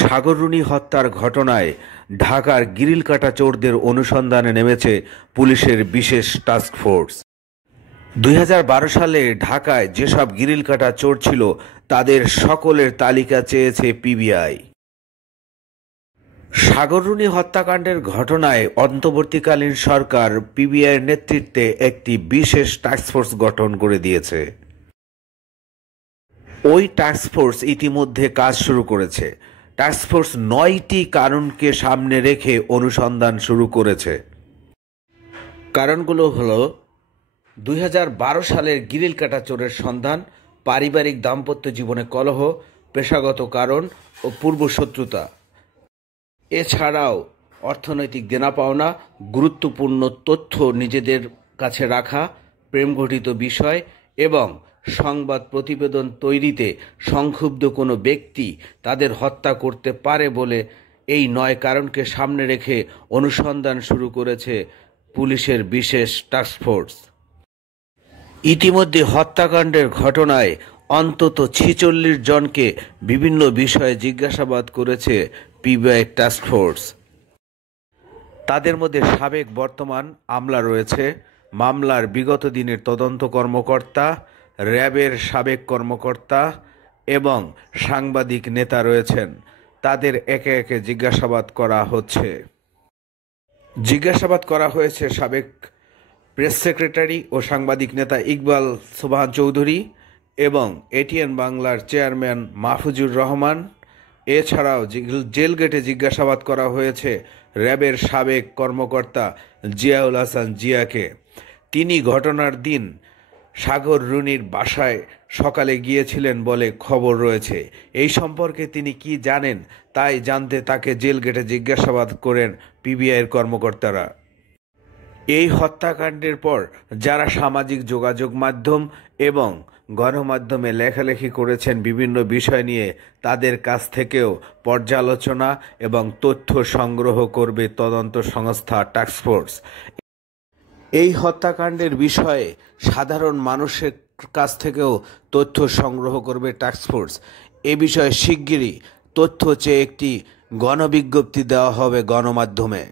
সাগররুনি হত্যার ঘটনায় ঢাকার গ্রিল কাটা চোরদের অনুসন্ধানে নেমেছে পুলিশের বিশেষ টাস্কফোর্স। ২০১২ সালে ঢাকায় যেসব গ্রিল কাটা চোর ছিল তাদের সকলের তালিকা চেয়েছে পিবিআই। সাগররুনি হত্যাকাণ্ডের ঘটনায় অন্তর্বর্তীকালীন সরকার পিবিআইয়ের নেতৃত্বে একটি বিশেষ টাস্কফোর্স গঠন করে দিয়েছে। ওই টাস্কফোর্স ইতিমধ্যে কাজ শুরু করেছে। টাস্কফোর্স ৯টি কারণকে সামনে রেখে অনুসন্ধান শুরু করেছে। কারণগুলো হলো ২০১২ সালের গ্রিল কাটা চোরের সন্ধান, পারিবারিক দাম্পত্য জীবনে কলহ, পেশাগত কারণ ও পূর্বশত্রুতা, এছাড়াও অর্থনৈতিক দেনা পাওনা, গুরুত্বপূর্ণ তথ্য নিজেদের কাছে রাখা, প্রেমঘটিত বিষয় এবং সংবাদ প্রতিবেদন তৈরিতে সংক্ষুব্ধ কোনো ব্যক্তি তাদের হত্যা করতে পারে বলে এই ৯ কারণকে সামনে রেখে অনুসন্ধান শুরু করেছে পুলিশের বিশেষ টাস্কফোর্স। ইতিমধ্যে হত্যাকাণ্ডের ঘটনায় অন্তত ৪৬ জনকে বিভিন্ন বিষয়ে জিজ্ঞাসাবাদ করেছে পিবিআই টাস্কফোর্স। তাদের মধ্যে সাবেক বর্তমান আমলা রয়েছে, মামলার বিগত দিনের তদন্ত কর্মকর্তা, র্যাবের সাবেক কর্মকর্তা এবং সাংবাদিক নেতা রয়েছেন। তাদের একে একে জিজ্ঞাসাবাদ করা হচ্ছে। জিজ্ঞাসাবাদ করা হয়েছে সাবেক প্রেস সেক্রেটারি ও সাংবাদিক নেতা ইকবাল সোবহান চৌধুরী এবং এটিএন বাংলার চেয়ারম্যান মাহফুজুর রহমান। এছাড়াও জেল গেটে জিজ্ঞাসাবাদ করা হয়েছে র্যাবের সাবেক কর্মকর্তা জিয়াউল হাসান জিয়াকে। তিনি ঘটনার দিন সাগররুনির বাসায় সকালে গিয়েছিলেন বলে খবর রয়েছে। এই সম্পর্কে তিনি কি জানেন তাই জানতে তাকে জেল গেটে জিজ্ঞাসাবাদ করেন পিবিআইয়ের কর্মকর্তারা। এই হত্যাকাণ্ডের পর যারা সামাজিক যোগাযোগ মাধ্যম এবং গণমাধ্যমে লেখালেখি করেছেন বিভিন্ন বিষয় নিয়ে, তাদের কাছ থেকেও পর্যালোচনা এবং তথ্য সংগ্রহ করবে তদন্ত সংস্থা টাস্কফোর্স। এই হত্যাকাণ্ডের বিষয়ে সাধারণ মানুষের কাছ থেকেও তথ্য সংগ্রহ করবে টাস্কফোর্স। এ বিষয়ে শিগগিরই তথ্য চেয়ে একটি গণবিজ্ঞপ্তি দেওয়া হবে গণমাধ্যমে।